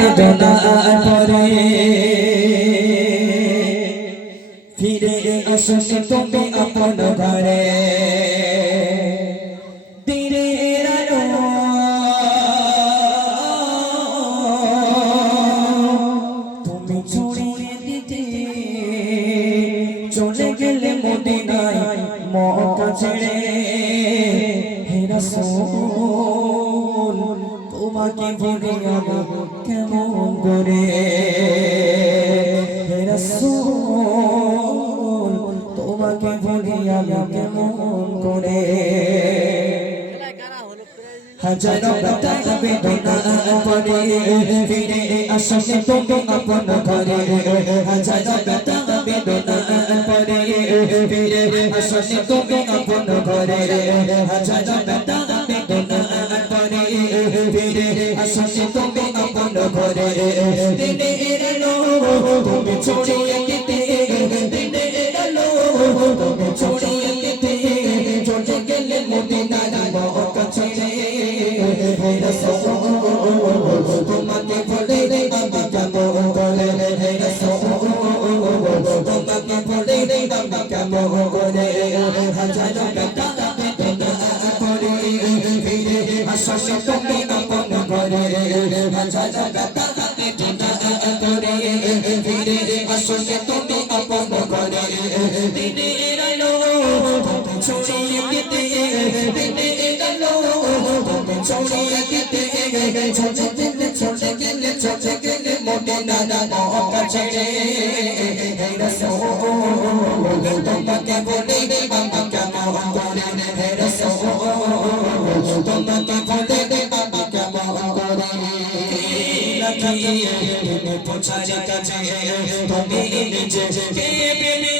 বেদনা পরে ফিরে আসনি তুমি আপন ঘরে দিনের আলো তুমি ছড়িয়ে দিতে চলে গেলে মদিনায় মক্কা ছেড়ে হে রাসূল তোমাকে ভুলে আমি কেমন করে হে রাসূল তোমাকে ভুলে আমি কেমন করে হাজারো ব্যথা বেদনা পরে ফিরে আসনি তুমি আপন ঘরে হাজারো ব্যথা বেদনা পরে ফিরে আসনি তুমি আপন ঘরে হাজারো ব্যথা বেদনা পরে ফিরে আসনি তুমি আপন ঘরে দিনের আলো তুমি ছড়িয়ে দিতে দিনের আলো তুমি ছড়িয়ে দিতে চলে গেলে মদিনার মক্কা ছেড়ে হে রাসূল তোমাকে ভুলে আমি কেমন করে হে রাসূল তোমাকে ভুলে আমি কেমন করে হাজারো ব্যথা বেদনা পরে ফিরে আসনি তুমি আপন ঘরে হাজারো ব্যথা বেদনা পরে ফিরে আসনি তুমি আপন ঘরে দিনের আলো তুমি ছড়িয়ে দিতে দিনের আলো তুমি ছড়িয়ে দিতে চলে গেলে মদিনার মক্কা ছেড়ে হে রাসূল তোমাকে ভুলে আমি কেমন করে হে রাসূল তোমাকে ভুলে আমি কেমন করে তুমি পৌঁছার কাছে তুমি নিজে কে পেলে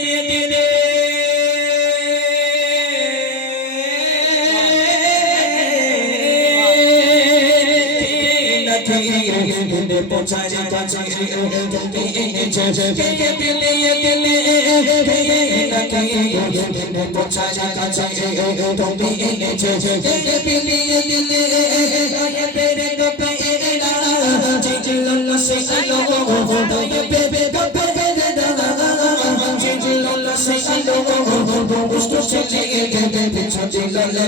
দিলে পৌঁছার কাছে তুমি নিজে কে পেলে দিলে পৌঁছার কাছে তুমি নিজে কে পেলে দিলে পেরে গোপে এরা জিজলন সে আলো বেবে গোপে এরা জিজলন সে আলো দুষ্ট চলে গেলে পিছনে ললে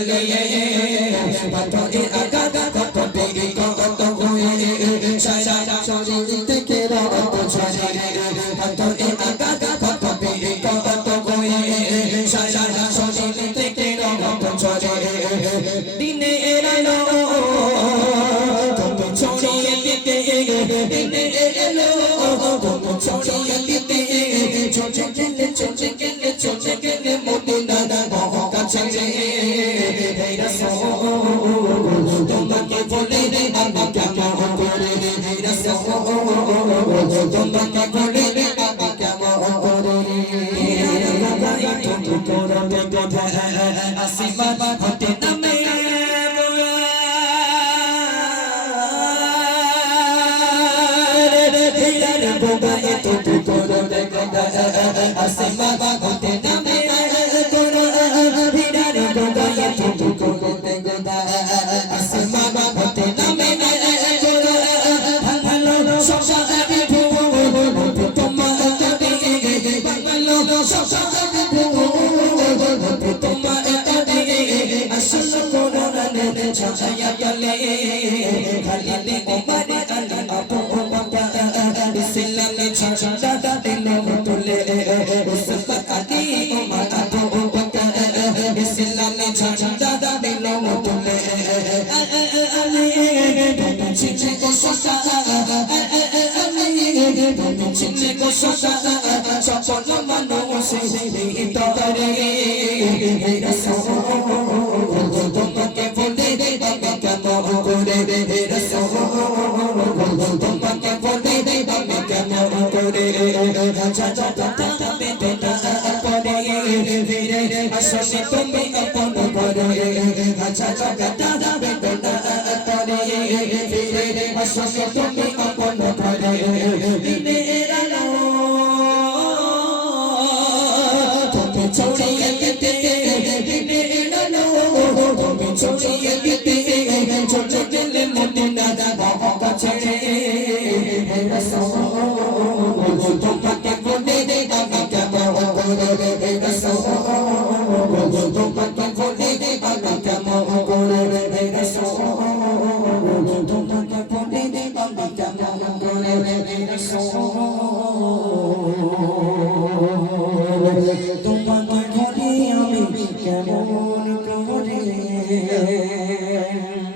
পাতরে আগা কত বেগে কত হয়ে সারা শরীর থেকে রক্ত ঝরে পাতরে আগা কত বেগে কত হয়ে সারা শরীর থেকে রক্ত ঝরে দিনের আলো তুমি ছড়িয়ে দিতে দিনের আলো তুমি ছড়িয়ে দিতে চলে গেলে মদিনার মক্কা ছেড়ে হে রাসূল তোমাকে ভুলে আমি কেমন করে হে রাসূল তোমাকে ভুলে আমি কেমন করে তুমি করবে কথা আসিবার হতে নামে বাবা এত তুই করবে কথা আসিবার হতে নামে তোমাকে বলে আমি কেমন করে হে রাসূল তোমাকে বলে আমি কেমন করে হাজারো ব্যথা বেদনা পরে ফিরে আসনি তুমি আপন ঘরে হাজারো ব্যথা বেদনা পরে ফিরে আসনি তুমি আপন ঘরে দিনের আলো তুমি ছড়িয়ে দিতে দিনের আলো তুমি ছড়িয়ে দিতে চলে গেলে মদিনার মক্কা ছেড়ে রাসূল তোমাকে বলে দিবানা কেমন করে রাসূল তোমাকে বলে দিবানা কেমন করে রাসূল